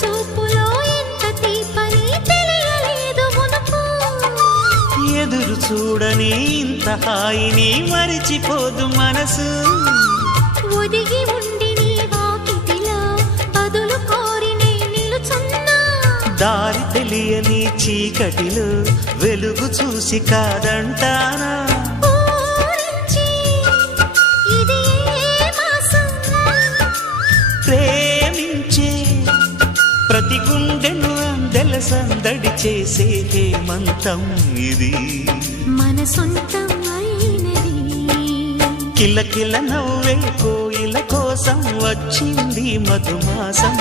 చూపులో ఎంత తీపని తెలియలేదు మునుపు. ఎదురు చూడని ఇంత హాయిని మరిచిపోదు మనసు. ఒదిగి ఉండి నీ వాకిటిలో బదులు కోరి నే నిలుచున్నా. దారి తెలియని చీకటిలో వెలుగు చూసి కాదంటానా. ఊరించి ఇది ఏ మాసం? ప్రేమించే ప్రతి గుండెను అందెల సందడి చేసే హేమంతం ఇది. మన సొంతం అయినది. కిలకిల నవ్వే కోయిల కోసం వచ్చింది మధుమాసం.